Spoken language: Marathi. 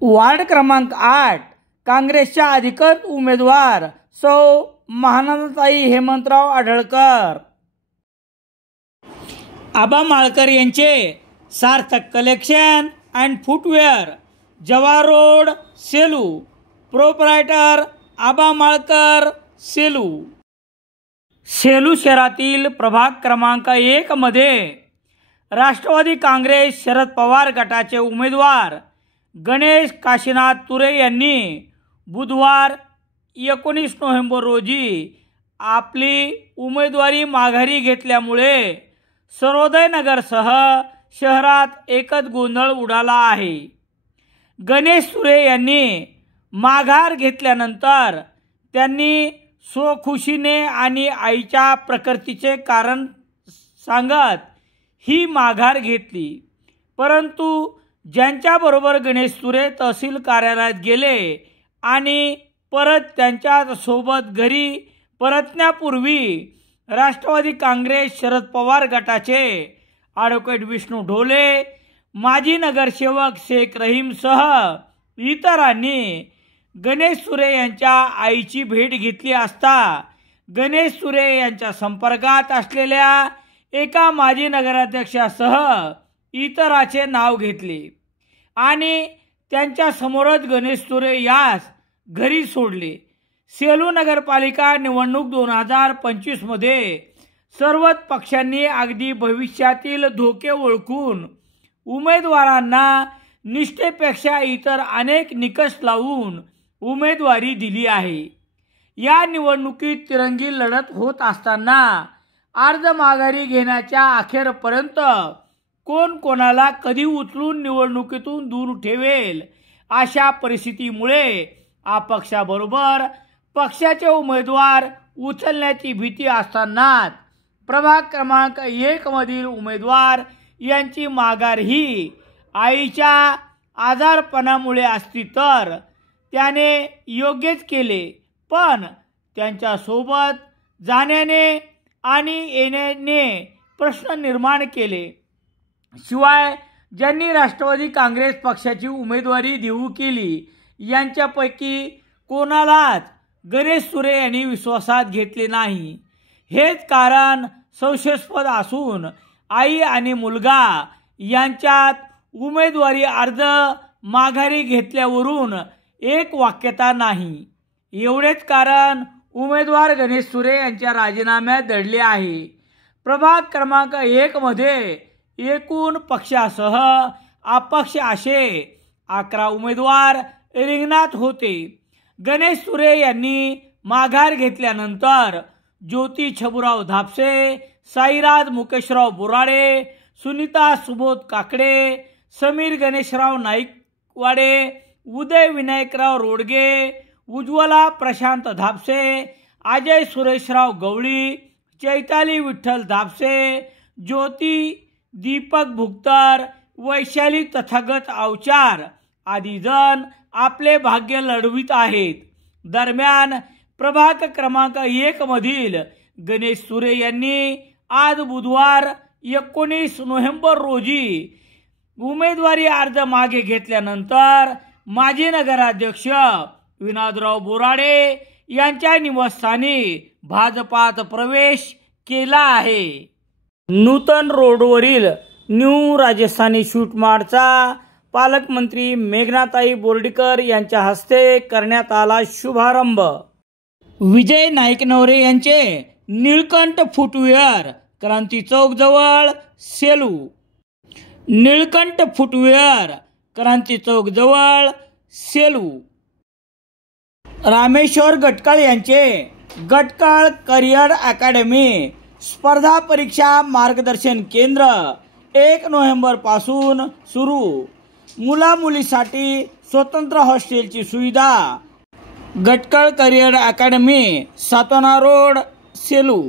वार्ड क्रमांक 8 काँग्रेसच्या अधिकृत उमेदवार सौ महानंदताई हेमंतराव आढळकर। आबा माळकर यांचे Sarthak collection and footwear, Jawahar road, Selu. Proprietor Aba Malkar, Selu. Selu शहरातील प्रभाग क्रमांक 1 मध्ये राष्ट्रवादी काँग्रेस शरद पवार गटाचे उमेदवार गणेश काशीनाथ तुरे यांनी बुधवार 19 नोव्हेंबर रोजी आपली उमेदवारी माघारी घेतल्यामुळे सर्वोदय नगरसह शहरात एकच गोंधळ उडाला आहे। गणेश तुरे यांनी माघार घेतल्यानंतर त्यांनी स्वखुशीने आणि आईच्या प्रकृतीचे कारण सांगत ही माघार घेतली, परंतु ज्यांच्याबरोबर गणेश तुरे तहसील कार्यालयात गेले आणि परत त्यांच्या सोबत घरी परतण्यापूर्वी राष्ट्रवादी काँग्रेस शरद पवार गटाचे ॲडव्होकेट विष्णू ढोले, माजी नगरसेवक शेख रहीमसह इतरांनी गणेश तुरे यांच्या आईची भेट घेतली असता गणेश तुरे यांच्या संपर्कात असलेल्या एका माजी नगराध्यक्षासह इतराचे नाव घेतले आणि त्यांच्या समोरच गणेश तुरे यास घरी सोडले। सेलू नगरपालिका निवडणूक 2025 मध्ये सर्वच पक्षांनी अगदी भविष्यातील धोके ओळखून उमेदवारांना निष्ठेपेक्षा इतर अनेक निकष लावून उमेदवारी दिली आहे। या निवडणुकीत तिरंगी लढत होत असताना अर्ज माघारी घेण्याच्या अखेरपर्यंत कोण कोणाला कधी उचलून निवडणुकीतून दूर ठेवेल अशा परिस्थितीमुळे अपक्षाबरोबर पक्षाचे उमेदवार उचलण्याची भीती असतानाच प्रभाग क्रमांक 1 मधील उमेदवार यांची माघार ही आईच्या आजारपणामुळे असती तर त्याने योग्यच केले, पण त्यांच्या सोबत जाण्याने आणि येण्याने प्रश्न निर्माण केले। शिवाय ज्यांनी राष्ट्रवादी काँग्रेस पक्षाची उमेदवारी देऊ केली यांच्यापैकी कोणालाच गणेश तुरे यांनी विश्वासात घेतले नाही। हेच कारण संशयास्पद असून आई आणि मुलगा यांच्यात उमेदवारी अर्ज माघारी घेतल्यावरून एक वाक्यता नाही। एवढेच कारण उमेदवार गणेश तुरे यांच्या राजीनाम्यात दडले आहे। प्रभाग क्रमांक 1 मध्ये एकूण पक्षासह अपक्ष असे 11 उमेदवार रिंगणात होते। गणेश तुरे यांनी माघार घेतल्यानंतर ज्योती छबुराव धापसे, साईराज मुकेशराव बोराडे, सुनीता सुबोध काकडे, समीर गणेशराव नाईकवाडे, उदय विनायकराव रोडगे, उज्ज्वला प्रशांत धापसे, अजय सुरेशराव गवळी, चैताली विठ्ठल धापसे, ज्योती दीपक भुक्तर, वैशाली तथागत अवचार आदी जण आपले भाग्य लढवित आहेत। दरम्यान प्रभाग क्रमांक 1 मधील गणेश तुरे यांनी आज बुधवार 19 नोव्हेंबर रोजी उमेदवारी अर्ज मागे घेतल्यानंतर माजी नगराध्यक्ष विनोदराव बोराडे यांच्या निवासस्थानी भाजपात प्रवेश केला आहे। नूतन रोडवरील न्यू राजस्थानी शूट मार्चचा पालकमंत्री मेघनाताई बोर्डीकर यांच्या हस्ते करण्यात आला शुभारंभ। विजय नाईकनवरे यांचे निळकंठ फुटवेअर, क्रांती चौक जवळ, सेलू। निळकंठ फुटवेअर, क्रांती चौक जवळ, सेलू। रामेश्वर गटकाळ यांचे गटकाळ करिअर अकॅडमी स्पर्धा परीक्षा मार्गदर्शन केंद्र 1 नोव्हेंबर पासून सुरू। मुला मुलीसाठी स्वतंत्र हॉस्टेलची सुविधा। गटकाळ career academy, Satona road, Selu.